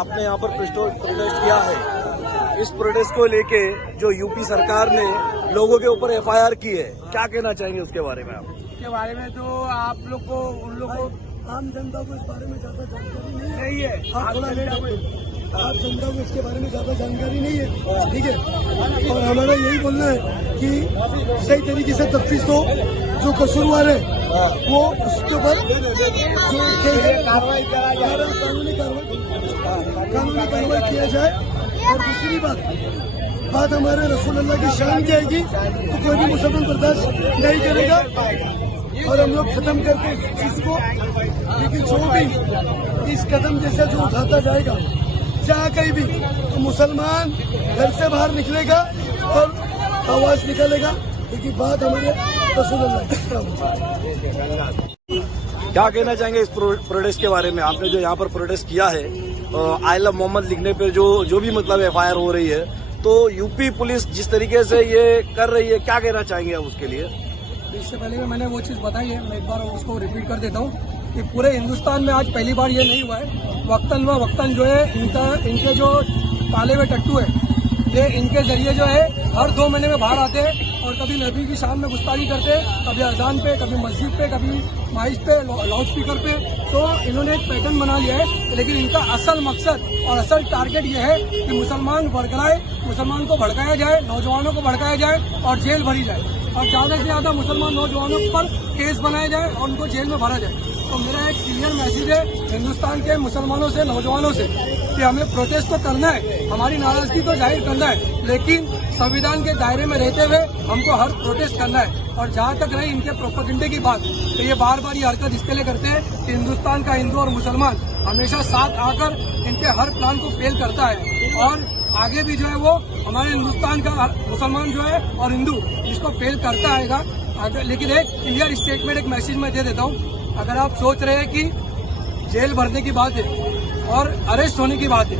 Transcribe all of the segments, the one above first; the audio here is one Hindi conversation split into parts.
आपने यहाँ पर प्रोटेस्ट किया है। इस प्रोटेस्ट को लेके जो यूपी सरकार ने लोगों के ऊपर एफआईआर की है, क्या कहना चाहेंगे उसके बारे में आप? के बारे में तो आप लोग को उन लोग को आम जनता को इस बारे में ज्यादा जानकारी नहीं है। आम जनता को इसके बारे में ज्यादा जानकारी नहीं है, ठीक है। और हमारा यही बोलना है कि सही तरीके से तफ्तीश हो, जो कसूरवार है वो उसके ऊपर जो कानूनी कार्रवाई किया जाए। और दूसरी बात हमारे रसूल अल्लाह की शान की आएगी तो कोई भी मुसलमान बर्दाश्त नहीं करेगा और हम लोग खत्म करते इस चीज को। लेकिन जो भी इस कदम जैसा जो उठाता जाएगा जहाँ कहीं भी, तो मुसलमान घर से बाहर निकलेगा और आवाज निकालेगा। लेकिन बात हमारे रसूल अल्लाह की। क्या कहना चाहेंगे इस प्रोटेस्ट के बारे में? आपने जो यहाँ पर प्रोटेस्ट किया है, आई लव मोहम्मद लिखने पर जो भी मतलब एफआईआर हो रही है, तो यूपी पुलिस जिस तरीके से ये कर रही है, क्या कहना चाहेंगे आप उसके लिए? इससे पहले मैंने वो चीज बताई है, मैं एक बार उसको रिपीट कर देता हूँ कि पूरे हिंदुस्तान में आज पहली बार ये नहीं हुआ है। वक्तन जो है इनके जो पाले हुए टट्टू है, ये इनके जरिए जो है हर 2 महीने में बाहर आते हैं और कभी नबी की शान में गुस्ताखी करते हैं, कभी अजान पे, कभी मस्जिद पे, कभी माइक पे, लाउड स्पीकर पे। तो इन्होंने एक पैटर्न बना लिया है। लेकिन इनका असल मकसद और असल टारगेट ये है कि मुसलमान भड़काए, मुसलमान को भड़काया जाए, नौजवानों को भड़काया जाए और जेल भरी जाए और ज्यादा से ज्यादा मुसलमान नौजवानों पर केस बनाया जाए और उनको जेल में भरा जाए। तो मेरा एक क्लियर मैसेज है हिंदुस्तान के मुसलमानों से, नौजवानों से, कि हमें प्रोटेस्ट तो करना है, हमारी नाराजगी तो जाहिर करना है, लेकिन संविधान के दायरे में रहते हुए हमको हर प्रोटेस्ट करना है। और जहाँ तक रही इनके प्रोपेगेंडे की बात, तो ये बार बार ये हरकत इसके लिए करते हैं कि हिंदुस्तान का हिंदू और मुसलमान हमेशा साथ आकर इनके हर प्लान को फेल करता है और आगे भी जो है वो हमारे हिंदुस्तान का मुसलमान जो है और हिंदू इसको फेल करता आएगा। लेकिन एक क्लियर स्टेटमेंट, एक मैसेज मैं दे देता हूँ। अगर आप सोच रहे हैं कि जेल भरने की बात है और अरेस्ट होने की बात है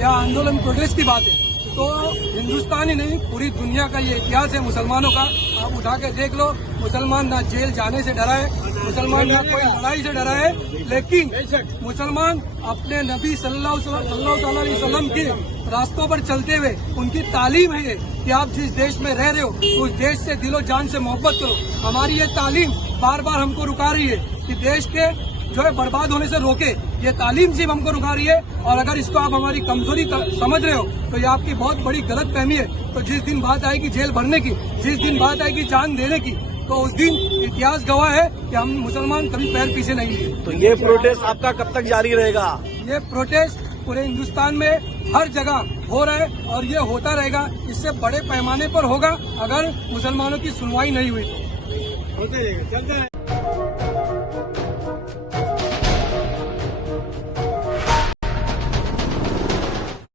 या आंदोलन प्रोटेस्ट की बात है, तो हिंदुस्तान ही नहीं पूरी दुनिया का ये इतिहास है मुसलमानों का। आप उठा के देख लो, मुसलमान ना जेल जाने से डरा है, मुसलमान ना कोई लड़ाई से डरा है, लेकिन मुसलमान अपने नबी सल्लल्लाहु अलैहि वसल्लम के रास्तों पर चलते हुए, उनकी तालीम है ये कि आप जिस देश में रह रहे हो उस देश से दिलो जान से मोहब्बत करो। हमारी ये तालीम बार बार हमको रुका रही है कि देश के जो है बर्बाद होने से रोके। ये तालीम सिर्फ हमको रुका रही है और अगर इसको आप हमारी कमजोरी समझ रहे हो तो ये आपकी बहुत बड़ी गलत फहमी है। तो जिस दिन बात आएगी जेल भरने की, जिस दिन बात आएगी जान देने की, तो उस दिन इतिहास गवाह है कि हम मुसलमान कभी पैर पीछे नहीं लिए। तो ये प्रोटेस्ट आपका कब तक जारी रहेगा? ये प्रोटेस्ट पूरे हिंदुस्तान में हर जगह हो रहा है और ये होता रहेगा। इससे बड़े पैमाने पर होगा अगर मुसलमानों की सुनवाई नहीं हुई तो।